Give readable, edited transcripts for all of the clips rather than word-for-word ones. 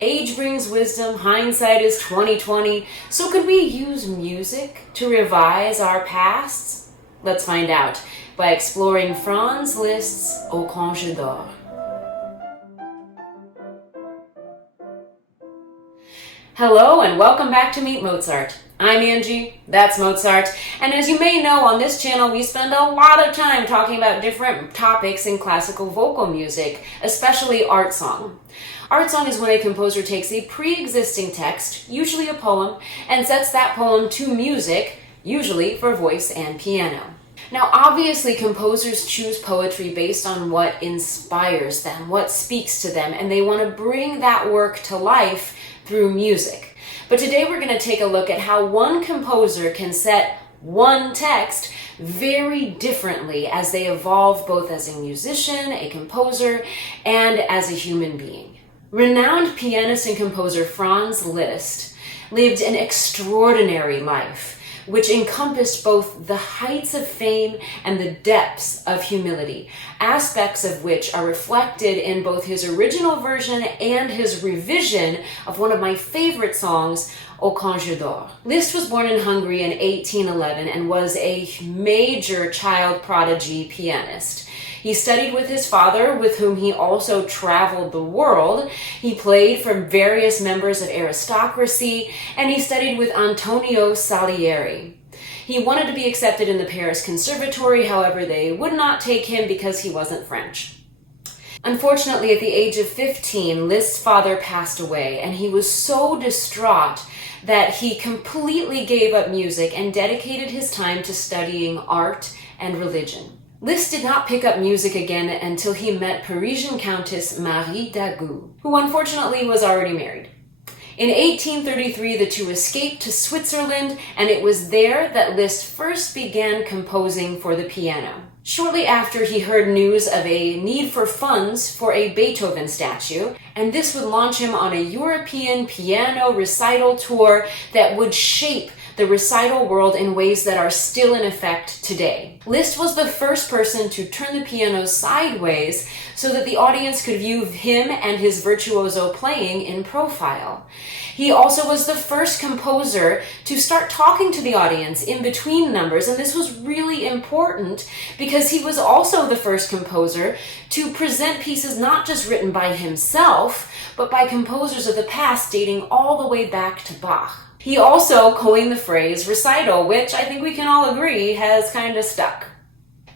Age brings wisdom, hindsight is 2020. So could we use music to revise our pasts? Let's find out by exploring Franz Liszt's Oh Quand, Dors. Hello and welcome back to Meet Mozart. I'm Angie, that's Mozart, and as you may know, on this channel we spend a lot of time talking about different topics in classical vocal music, especially art song. Art song is when a composer takes a pre-existing text, usually a poem, and sets that poem to music, usually for voice and piano. Now, obviously, composers choose poetry based on what inspires them, what speaks to them, and they want to bring that work to life through music. But today we're going to take a look at how one composer can set one text very differently as they evolve both as a musician, a composer, and as a human being. Renowned pianist and composer Franz Liszt lived an extraordinary life, which encompassed both the heights of fame and the depths of humility, aspects of which are reflected in both his original version and his revision of one of my favorite songs, Oh Quand, Dors. Liszt was born in Hungary in 1811 and was a major child prodigy pianist. He studied with his father, with whom he also traveled the world. He played for various members of aristocracy, and he studied with Antonio Salieri. He wanted to be accepted in the Paris Conservatory, however, they would not take him because he wasn't French. Unfortunately, at the age of 15, Liszt's father passed away, and he was so distraught that he completely gave up music and dedicated his time to studying art and religion. Liszt did not pick up music again until he met Parisian Countess Marie d'Agoult, who unfortunately was already married. In 1833, the two escaped to Switzerland, and it was there that Liszt first began composing for the piano. Shortly after, he heard news of a need for funds for a Beethoven statue, and this would launch him on a European piano recital tour that would shape the recital world in ways that are still in effect today. Liszt was the first person to turn the piano sideways so that the audience could view him and his virtuoso playing in profile. He also was the first composer to start talking to the audience in between numbers, and this was really important because he was also the first composer to present pieces not just written by himself, but by composers of the past dating all the way back to Bach. He also coined the phrase recital, which I think we can all agree has kind of stuck.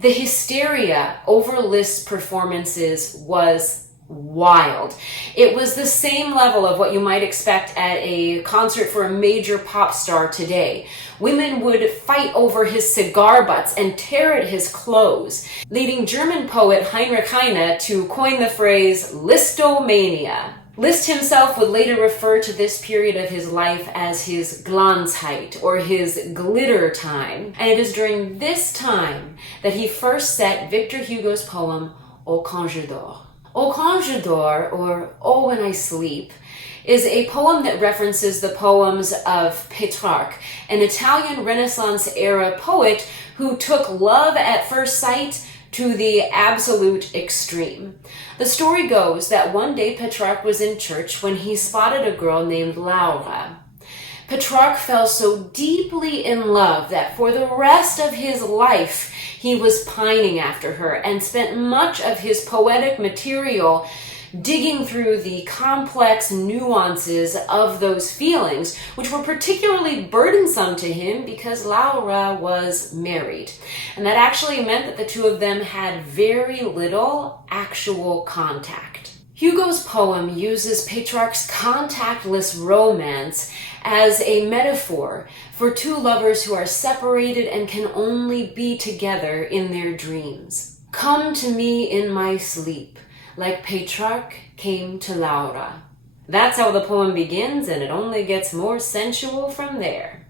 The hysteria over Liszt's performances was wild. It was the same level of what you might expect at a concert for a major pop star today. Women would fight over his cigar butts and tear at his clothes, leading German poet Heinrich Heine to coin the phrase Lisztomania. Liszt himself would later refer to this period of his life as his Glanzheit, or his glitter time, and it is during this time that he first set Victor Hugo's poem Oh Quand, Dors. Oh Quand, Dors, or Oh When I Sleep, is a poem that references the poems of Petrarch, an Italian Renaissance-era poet who took love at first sight to the absolute extreme. The story goes that one day Petrarch was in church when he spotted a girl named Laura. Petrarch fell so deeply in love that for the rest of his life he was pining after her and spent much of his poetic material digging through the complex nuances of those feelings, which were particularly burdensome to him because Laura was married. And that actually meant that the two of them had very little actual contact. Hugo's poem uses Petrarch's contactless romance as a metaphor for two lovers who are separated and can only be together in their dreams. Come to me in my sleep, like Petrarch came to Laura. That's how the poem begins, and it only gets more sensual from there.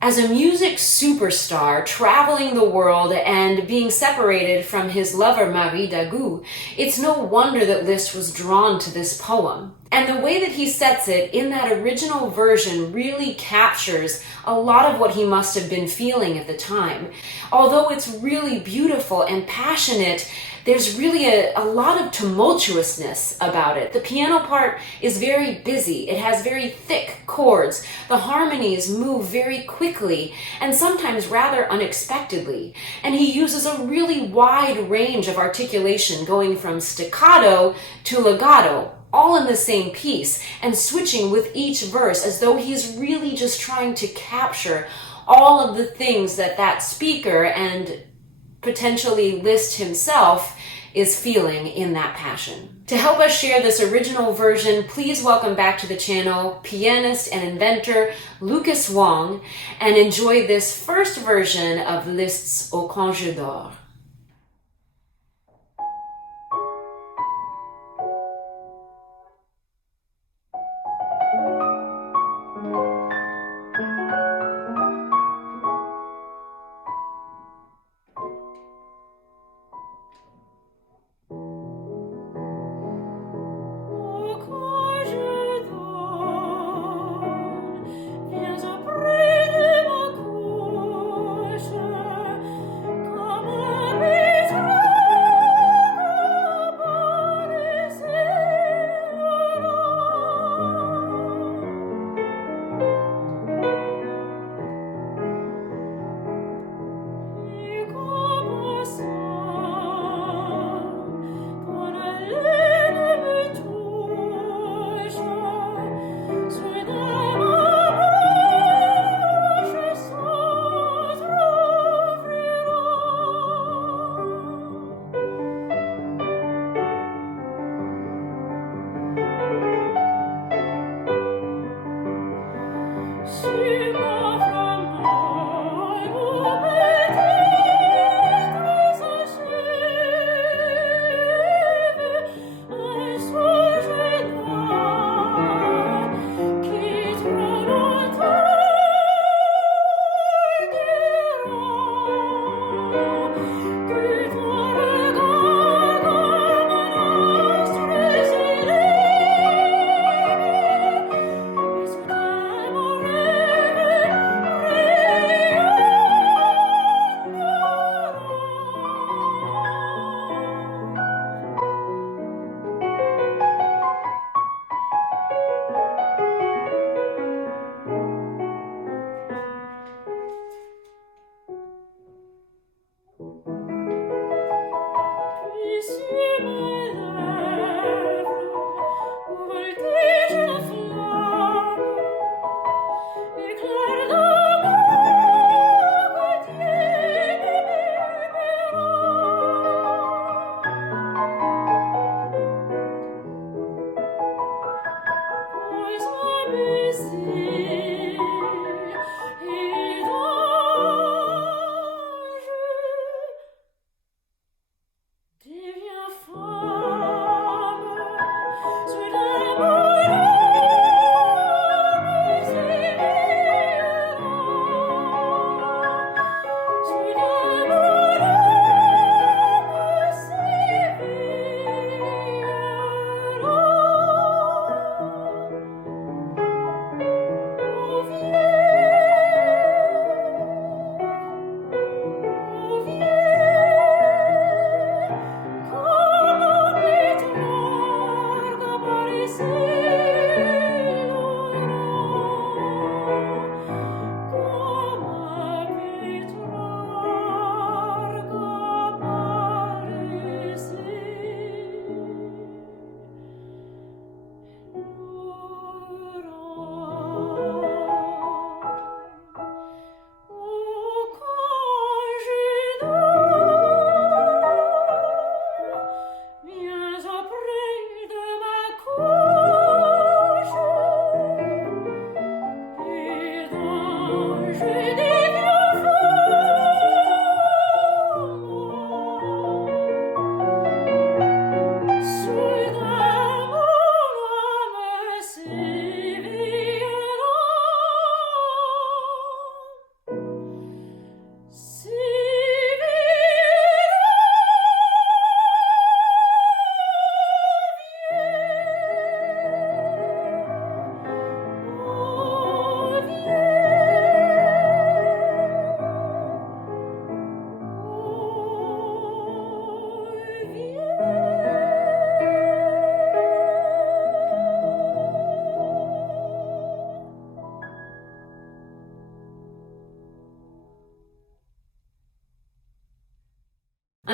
As a music superstar traveling the world and being separated from his lover Marie d'Agoult, it's no wonder that Liszt was drawn to this poem. And the way that he sets it in that original version really captures a lot of what he must have been feeling at the time. Although it's really beautiful and passionate, there's really a lot of tumultuousness about it. The piano part is very busy. It has very thick chords. The harmonies move very quickly and sometimes rather unexpectedly. And he uses a really wide range of articulation, going from staccato to legato, all in the same piece, and switching with each verse as though he's really just trying to capture all of the things that that speaker and potentially Liszt himself is feeling in that passion. To help us share this original version, please welcome back to the channel pianist and inventor Lucas Wong, and enjoy this first version of Liszt's Oh Quand, Dors.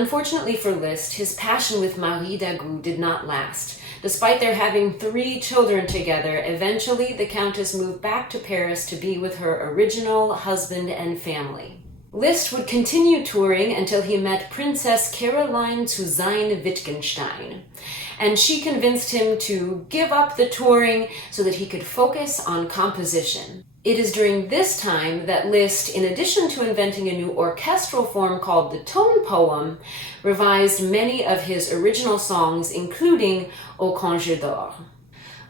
Unfortunately for Liszt, his passion with Marie d'Agoult did not last. Despite their having 3 children together, eventually the Countess moved back to Paris to be with her original husband and family. Liszt would continue touring until he met Princess Caroline zu Wittgenstein, and she convinced him to give up the touring so that he could focus on composition. It is during this time that Liszt, in addition to inventing a new orchestral form called the tone poem, revised many of his original songs, including Oh Quand, Dors.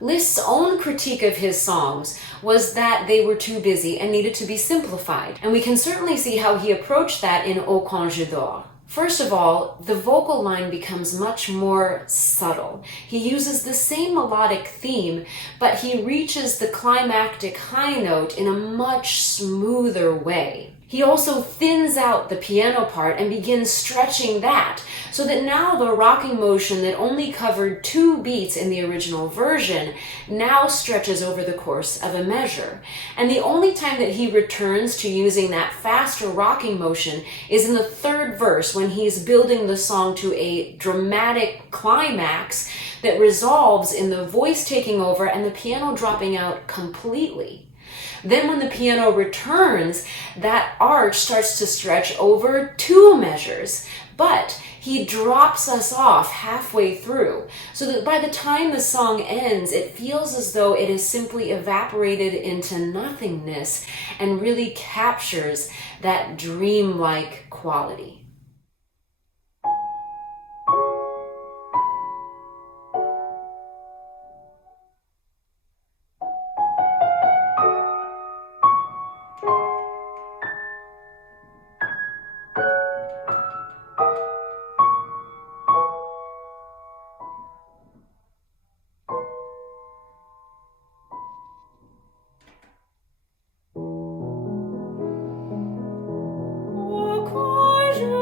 Liszt's own critique of his songs was that they were too busy and needed to be simplified, and we can certainly see how he approached that in Oh Quand, Dors. First of all, the vocal line becomes much more subtle. He uses the same melodic theme, but he reaches the climactic high note in a much smoother way. He also thins out the piano part and begins stretching that, so that now the rocking motion that only covered 2 beats in the original version now stretches over the course of a measure. And the only time that he returns to using that faster rocking motion is in the 3rd verse, when he's building the song to a dramatic climax that resolves in the voice taking over and the piano dropping out completely. Then when the piano returns, that arch starts to stretch over 2 measures, but he drops us off halfway through, so that by the time the song ends, it feels as though it is simply evaporated into nothingness and really captures that dreamlike quality. Oh, quand je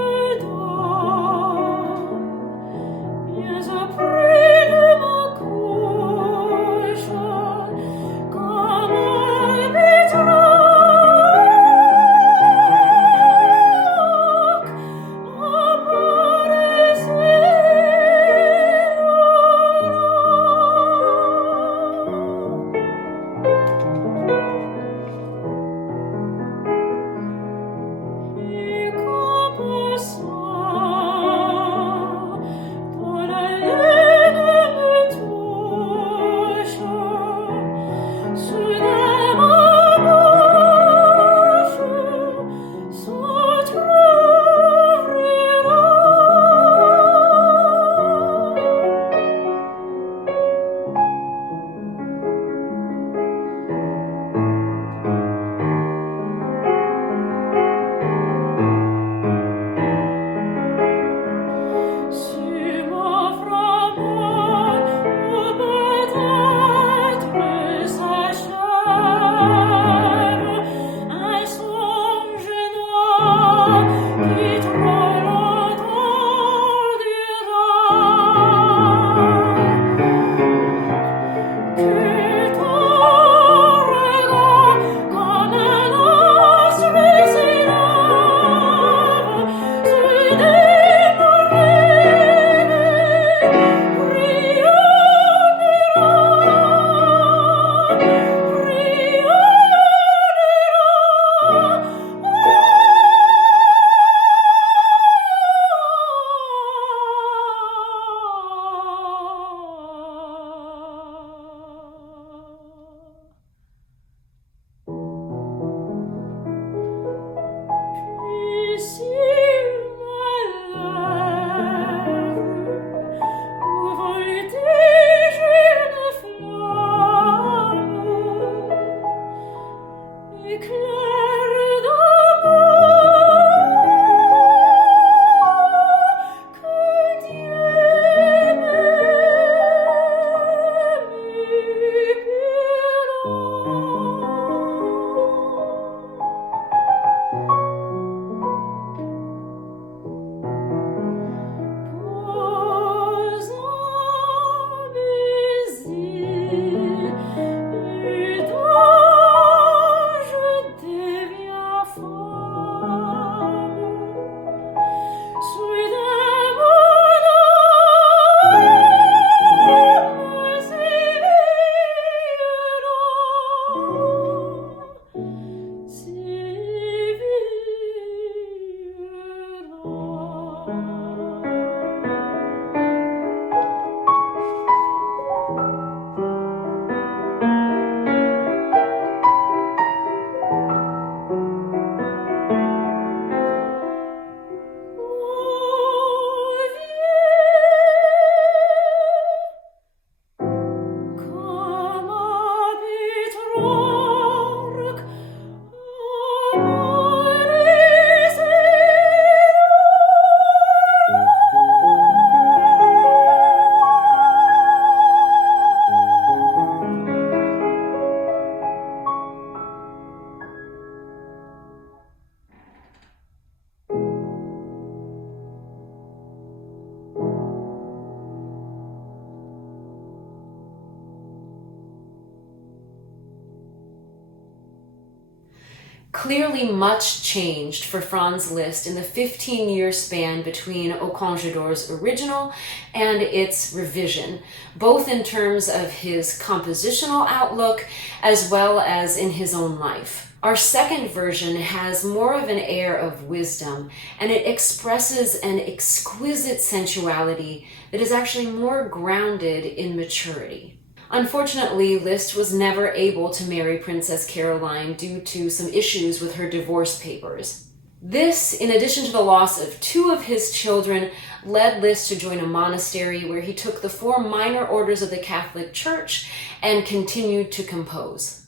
Clearly much changed for Franz Liszt in the 15-year span between Oh Quand, Dors' original and its revision, both in terms of his compositional outlook as well as in his own life. Our second version has more of an air of wisdom, and it expresses an exquisite sensuality that is actually more grounded in maturity. Unfortunately, Liszt was never able to marry Princess Caroline due to some issues with her divorce papers. This, in addition to the loss of 2 of his children, led Liszt to join a monastery where he took the 4 minor orders of the Catholic Church and continued to compose.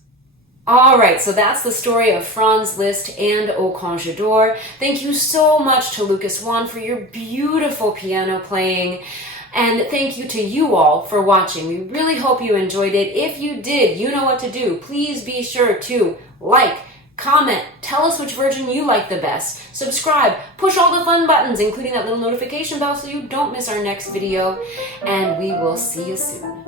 Alright, so that's the story of Franz Liszt and Oh Quand, Dors. Thank you so much to Lucas Wan for your beautiful piano playing. And thank you to you all for watching. We really hope you enjoyed it. If you did, you know what to do. Please be sure to like, comment, tell us which version you like the best, subscribe, push all the fun buttons, including that little notification bell so you don't miss our next video, and we will see you soon.